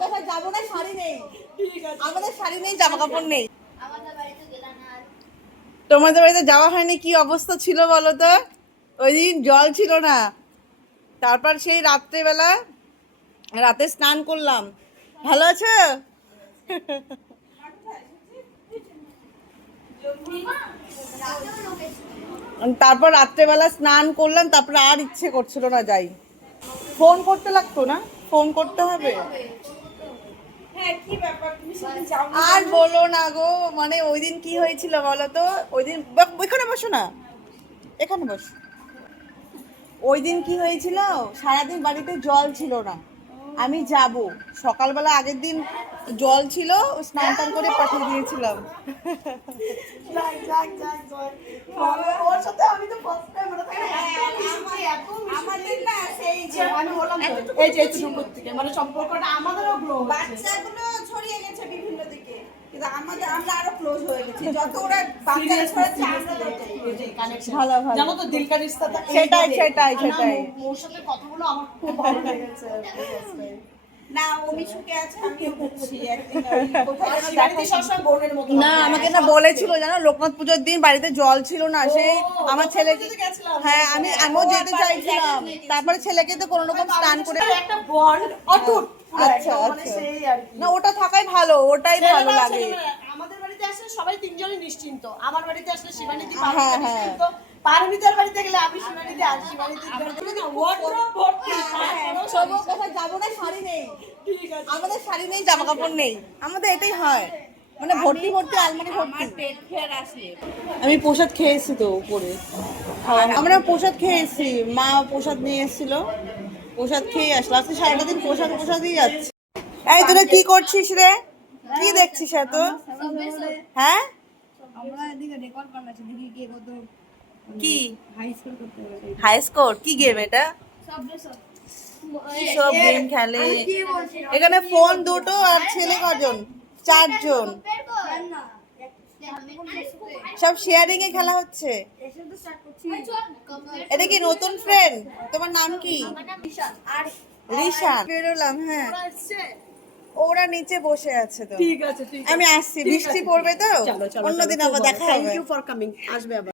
কোথায় যাবো না, শাড়ি নেই, আমাদের শাড়ি নেই, জামা কাপড় নেই। তোমাদের বাড়িতে যাওয়া হয়নি, কি অবস্থা ছিল বলো তো? ওই দিন জল ছিল না, তারপর সেই রাত্রেবেলা রাতে স্নান করলাম। ভালো আছো? তারপর রাত্রেবেলা স্নান করলাম, তারপর আর ইচ্ছে করছিল না যাই। ফোন করতে লাগতো না, ফোন করতে হবে। আর বলো না গো, মানে ওই দিন কি হয়েছিল বলো তো? ওই দিন ওইখানে বসো না, এখানে বসো। ওই দিন কি হয়েছিল, সারাদিন বাড়িতে জল ছিল না, আমি যাব সকালবেলা আগের দিন জল ছিল, স্নান টান করে পাঠিয়ে দিয়েছিলাম। ওর সাথে আমি তো ফার্স্ট টাইম এই যে থেকে মানে সম্পর্কটা আমাদেরও গ্রো হচ্ছে, বাচ্চাগুলো ছড়িয়ে গেছে বিভিন্ন দিকে, কিন্তু আমাদের আমরা আরো ক্লোজ হয়ে গেছি যত ওরা বাচ্চারা ছড়াচ্ছে, আমরা কানেকশন ভালো ভালো জানো তো, দিল কা রিশতা। সেটাই সেটাই সেটাই, ওর সাথে কথা বলে আমার খুব ভালো লেগেছে। না ও মিশুকে আছে, আমিও বুঝছি একদিন কোথায় বাড়িতে সবসময় বোনের মতো না, আমাকে না বলেছিল জানো, লোকনাথ পুজোর দিন বাড়িতে জল ছিল না, সেই আমার ছেলেকে, হ্যাঁ আমিও যেতে চাইছিলাম, তারপরে ছেলেকে তো কোনো রকম স্নান করে একটা বন্ড অটুট। আচ্ছা আচ্ছা, না ওটা থাকাই ভালো, ওটাই ভালো লাগে। আমাদের বাড়িতে আসলে সবাই তিনজনই নিশ্চিন্ত, আমার বাড়িতে আসলে শিবানীদি নিশ্চিন্ত, পারমিতার বাড়িতে গেলে আমি শিবানীদি আর শিবানীদি ওয়ার্ডরোব ভর্তি, সব কোথায় যাবো না, শাড়ি নেই, আমাদের শাড়ি নেই, জামা কাপড় নেই, আমাদের এটাই হয়, মানে ভর্তি ভর্তি আলমারি ভর্তি। পেট ফের আসে, আমি প্রসাদ খেয়েছি তো উপরে, আমরা প্রসাদ খেয়েছি, মা প্রসাদ নিয়ে এসেছিল, প্রসাদ খেয়ে আসলো, আজকে সারাটা দিন প্রসাদই যাচ্ছে। এই তোরা কি করছিস রে, কি দেখছিস এত? হ্যাঁ কি হাই স্কোর, কি গেম এটা? সব গেম খেলে এখানে, ফোন দুটো, আর ছেলে কজন? 4 জন, সব শেয়ারিং এ খেলা হচ্ছে। এটা কি নতুন ফ্রেন্ড? তোমার নাম কি? রিশান। বেরোলাম, হ্যাঁ ওরা নিচে বসে আছে তো, ঠিক আছে আমি আসছি, বৃষ্টি পড়বে তো, অন্যদিন আবার দেখা হবে। থ্যাংক ইউ ফর কামিং, আসবে আবার।